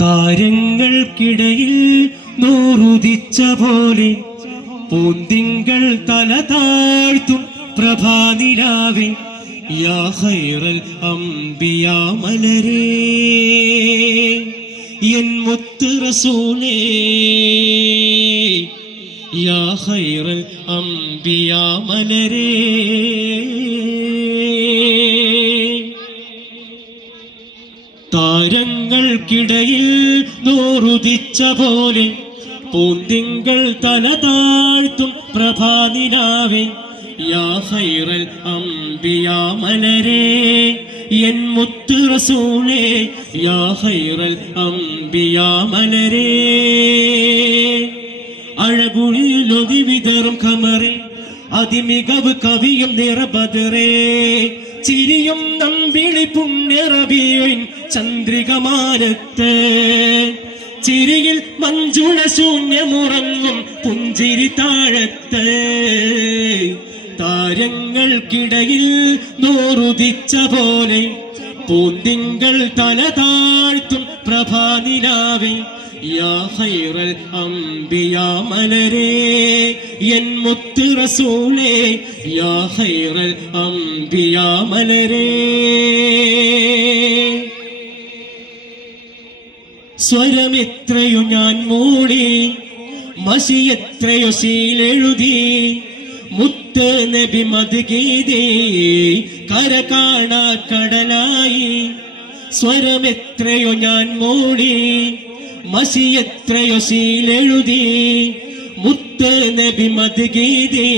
താരങ്ങൾക്കിടയിൽ നൂറുദിച്ച പോലെ പൂന്തിങ്കൾ തല താഴ്ത്തും പ്രഭാനിലാവേ യാ ഖൈറൽ അംബിയാ മലരേ എൻ മുത്ത് റസൂലേ യാ ഖൈറൽ അംബിയാ മലരേ. താരങ്ങൾക്കിടയിൽ നൂറുദിച്ച പോലെ പൂന്തിങ്കൾ തല താഴ്ത്തും പ്രഭാനിലാവേ യാ ഖൈറൽ അംബിയാ മലരേ എൻ മുത്ത് റസൂലേ യാ ഖൈറൽ അംബിയാ മലരേ. അഴകുളിയിലൊതി വിതറും ഖമറേ അതിമികവ് കവിയും നിറബദറേ ചിരിയും നമ്പിളി പുണ്യറബീഇൻ ചന്ദ്രികമാനത്ത് ചിരിയിൽ മഞ്ജുള ശൂന്യമുറങ്ങും പുഞ്ചിരി താഴത്ത് താരങ്ങൾക്കിടയിൽ നൂറുദിച്ച പോലെ പൂന്തിങ്കൾ തല താഴ്ത്തും പ്രഭാനിലാവേ യാ ഖൈറൽ അംബിയാ മലരേ എൻ മുത്ത് റസൂലേ യാ ഖൈറൽ അംബിയാ മലരേ. സ്വരമെത്രയോ ഞാൻ മൂടി മഷിയെത്രയോ ശീലെഴുതി മുത്ത് നബി മദ്ഗീതേ കര കാണാ കടലായി. സ്വരമെത്രയോ ഞാൻ മൂടി മഷിയെത്രയോ ശീലെഴുതി മുത്ത് നബി മദ്ഗീതേ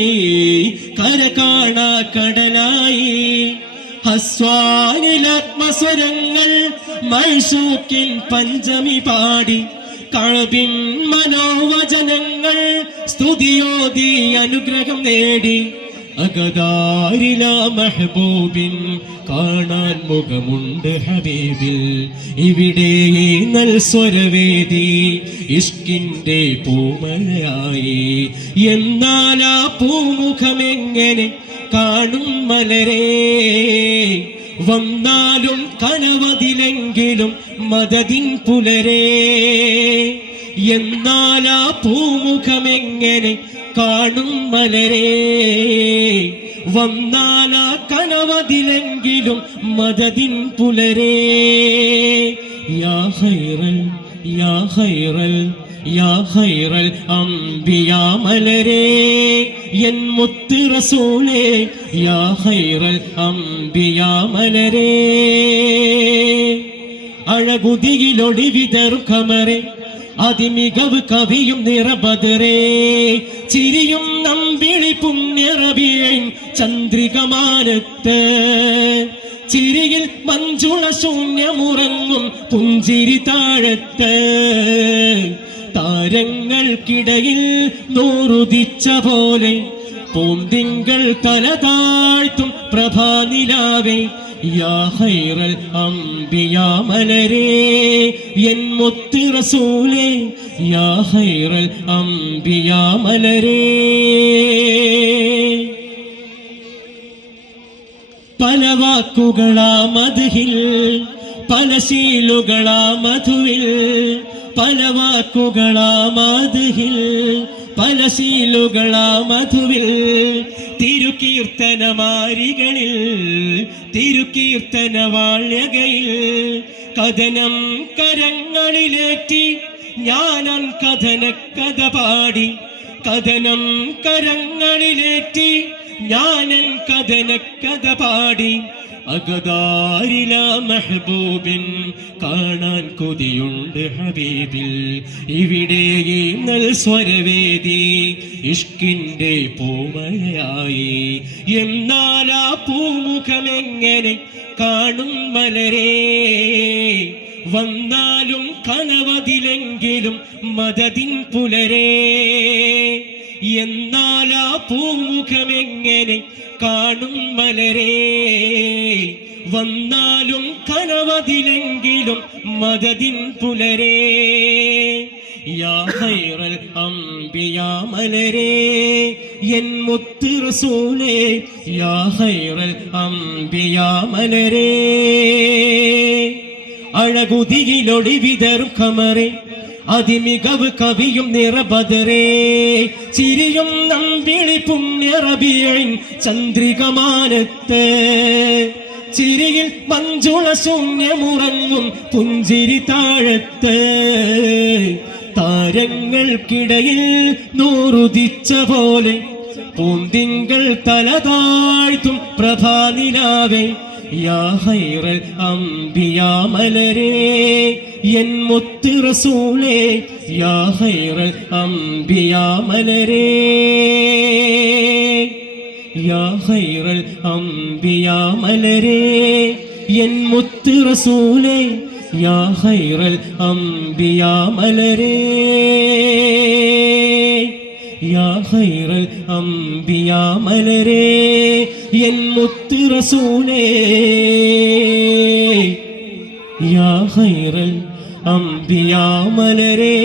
കര കാണാ കടലായി. ഹസ്വാനിലാത്മസ്വരങ്ങൾ മൈസൂക്കിൻ പഞ്ചമി പാടി കഅബിൻ മനോവചനങ്ങൾ സ്തുതിയോതി അനുഗ്രഹം നേടി. അഗദാരില മെഹബൂബിൻ കാണാൻ മുഖമുണ്ട് ഹബീബിൽ ഇവിടെ നൽ സ്വരവേദി ഇഷ്കിന്റെ പൂമഴയായി. എന്നാൽ ആ പൂമുഖമെങ്ങനെ കാണും മലരേ വന്നാലും കനവതിലെങ്കിലും മദദിൻ പുലരേ. എന്നാൽ ആ പൂമുഖമെങ്ങനെ കാണും മലരേ വന്നാൽ ആ കനവതിലെങ്കിലും മദദിൻ പുലരേ. യാ ഖൈറൽ യാ ഖൈറൽ യാ ഖൈറൽ അംബിയാ മലരേ എൻ മുത്ത് റസൂലേ യാ ഖൈറൽ അംബിയാ മലരേ. അഴകുതിയിലൊടി വിതറും ഖമറേ അതിമികവ് കവിയും നിറബദറേ ചിരിയും നമ്പിളി പുണ്യറബീഇൻ ചന്ദ്രികമാനത്ത് ചിരിയിൽ മഞ്ജുള ശൂന്യമുറങ്ങും പുഞ്ചിരി താഴത്ത് താരങ്ങൾക്കിടയിൽ നൂറുദിച്ച പോലെ പൂന്തിങ്കൾ തല താഴ്ത്തും പ്രഭാനിലാവേ യാ ഖൈറൽ അംബിയാ മലരേ എൻ മുത്ത് റസൂലേ യാ ഖൈറൽ അംബിയാ മലരേ. പല വാക്കുകളാ മദ്ഹിൽ പല ശീലുകളാ മധുവിൽ പല വാക്കുകളാ മദ്ഹിൽ പല ശീലുകളാ മധുവിൽ തിരുകീർത്തനമാരികളിൽ തിരുകീർത്തന വാള്യകയിൽ കഥനം കരങ്ങളിലേറ്റി ഞാനൻ കഥന കഥ പാടി കഥനം കരങ്ങളിലേറ്റി ഞാനൻ കഥന കഥ പാടി. അഗദാരില മെഹബൂബിൻ കാണാൻ കൊതിയുണ്ട് ഹബീബിൽ ഇവിടെ നൽ സ്വരവേദി ഇഷ്കിന്റെ പൂമഴയായി. എന്നാൽ ആ പൂമുഖമെങ്ങനെ കാണും മലരേ വന്നാലും കനവതിലെങ്കിലും മദദിൻ പുലരേ. എന്നാൽ ആ പൂമുഖമെങ്ങനെ കാണും മലരേ വന്നാലും കനവതിലെങ്കിലും മദദിൻ പുലരേ. യാ ഖൈറൽ അംബിയാ മലരേ എൻ മുത്ത് റസൂലേ യാ ഖൈറൽ അംബിയാ മലരേ. അഴകുതിയിലൊളി വിതറും കമറേ അതിമികവ് കവിയും നിറബദരേ ചിരിയും നമ്പിളി പുണ്യ റബീഇൻ ചന്ദ്രികമാനത്ത് ചിരിയിൽ മഞ്ജുള ശൂന്യമുറങ്ങും പുഞ്ചിരി താഴത്ത് താരങ്ങൾക്കിടയിൽ നൂറുദിച്ച പോലെ പൂന്തിങ്കൾ തല താഴ്ത്തും പ്രഭാനിലാവേ യാ ഖൈറൽ അംബിയാ മലരേ എൻ മുത്ത് റസൂലേ യാ ഖൈറൽ അംബിയാ മലരേ യാ ഖൈറൽ അംബിയാ മലരേ എൻ മുത്ത് റസൂലേ യാ ഖൈറൽ അംബിയാ മലരേ യാ ഖൈറൽ അംബിയാ മലരേ എൻ മുത്ത് റസൂലേ യാ ഖൈറൽ അംബിയാ മലരേ